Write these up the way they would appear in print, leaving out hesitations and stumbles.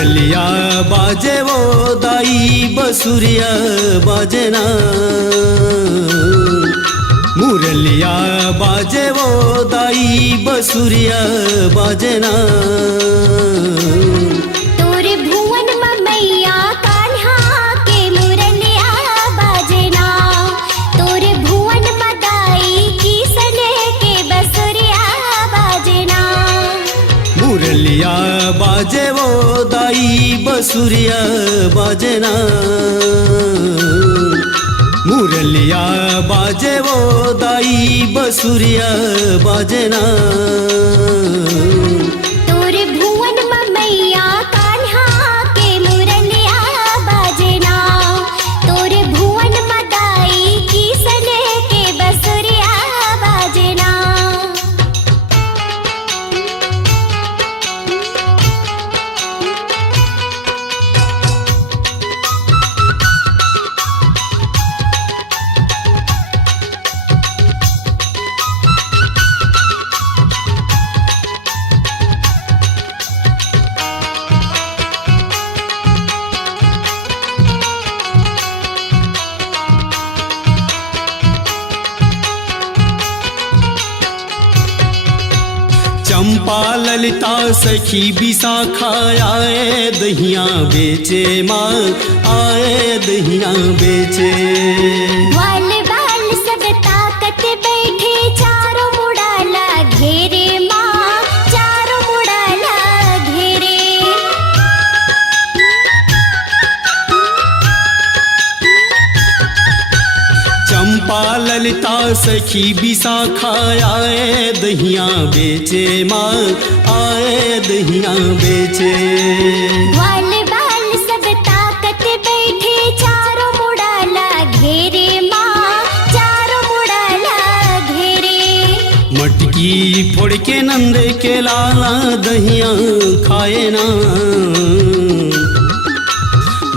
मुरलिया बाजे वो दाई बसुरिया बाजना, मुरलिया बाजे वो दाई बसुरिया बाजना। तोरे भुवन मैया कान्हा के मुरलिया बाजना, तोरे भुवन दाई की सने के बसुरिया बाजना। मुरलिया बाजे वो दाई बसुरिया बाजना, मुरलिया बाजे वो दाई बसुरिया बाजना। तोरे भुवन मैया कान्हा के मुरलिया बाजना, तोरे भुवन दाई की सने के बसुरिया बाजना। चंपा ललिता सखी विशाखा आए दहिया बेचे माँ, आए दहिया बेचे। वाल बाल सब ताकत बैठे चारों मुड़ाला घेरे माँ, चारों मुड़ाला घेरे। चंपा ललिता सखी विशाखा आए दहिया बेचे माँ, आए दहिया बेचे। वाल बाल सब ताकत बैठे चारों मुड़ाला घेरे माँ, चारों मुड़ाला घेरे। मटकी फोड़ के नंद के लाला दहिया खाए ना,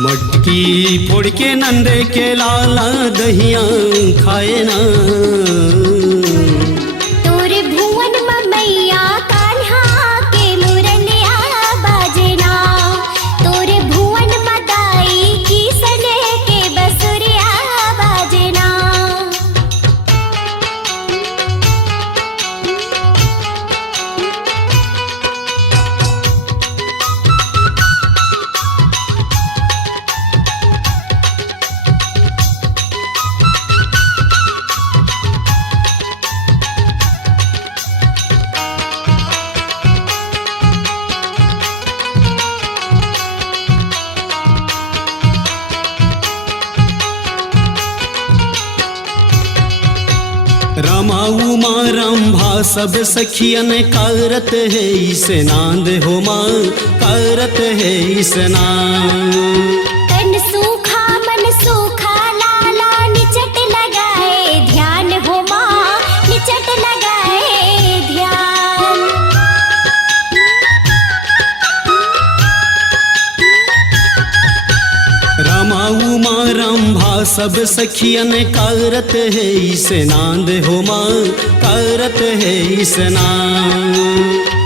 मटकी फोड़ के नंद के लाला दहिया खाए ना। तोरे भुवन मैया कान्हा के मुरलिया बाजना, तोरे भुवन दाई की सने के बसुरिया बाजना। रमा उमा रंभा सब सखियन करत है स्नान हो माँ, करत है स्नान। तन सूखा मन सूखा लाला निचट लगाए ध्यान हो माँ, निचट लगाए ध्यान। रमा उमा रंभा सब सखियन करत है स्नान हो माँ, करत है स्नान।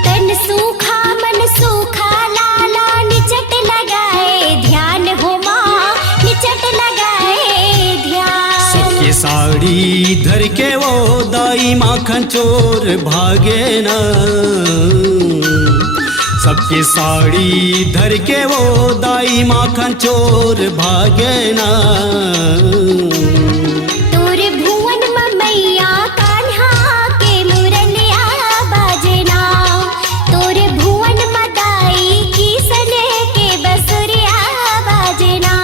तन सूखा मन सूखा लाला निचट लगाए ध्यान हो माँ, निचट लगाए ध्यान। सबके साड़ी धर के वो दाई माखन चोर भागे ना, सबके साड़ी धर के वो दाई माखन चोर भागे ना। तोरे भुवन मैया कान्हा के मुरलिया बाजना, तोरे भुवन दाई की सने के बसुरिया बाजना।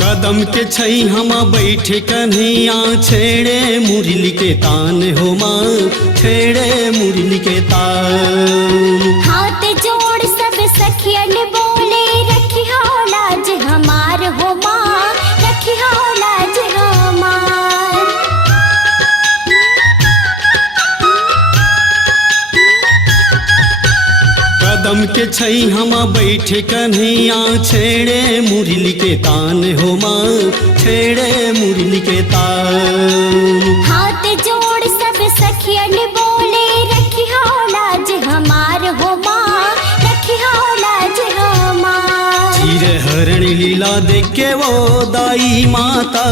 कदम के छई हम बैठे कन्हैया छेड़े मुरली के तान हो माँ, छेड़े मुरली के तान। हाथ जोड़ सब सखियन बोले रखी हो लाज हमार हो माँ, रखी हो लाज हमार। कदम के छई हमा बैठे कन्हैया, छेड़े मुरली के तान हो माँ, छेड़े मुरली के तान। हाथ जोड़ सब सखियन बोले रखी हो लाज हमार हो माँ, रखी हो लाज हमार। चीर हरण लीला देख के वो दाई माता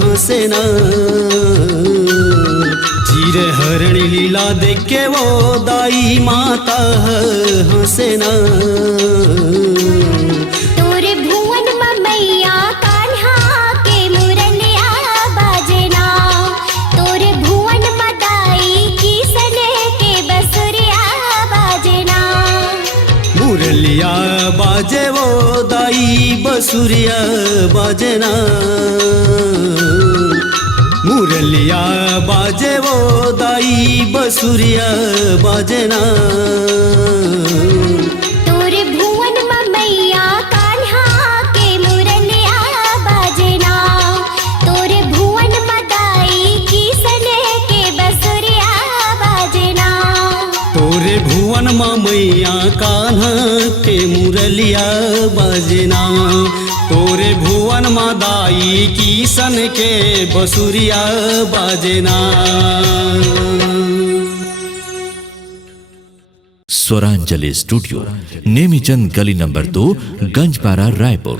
हंसे ना, चीर हरण लीला देख के वो दाई माता हंसे ना। तोरे भुवन मैया कान्हा के मुरलिया बाजना, तोरे भुवन दाई किसन के बसुरिया बाजना। मुरलिया बाजे वो दाई बसुरिया बाजना, मुरलिया बाजे वो दाई बसुरिया बाजना। तोरे भुवन मैया कान्हा के मुरलिया बाजना, तोरे भुवन दाई किसन के बसुरिया बाजना। तोरे भुवन मैया कान्हा के मुरलिया बाजना, तोरे भुवन दाई किसन के बसुरिया बाजना। स्वरांजलि स्टूडियो, नेमीचंद गली नंबर 2, गंजपारा, रायपुर।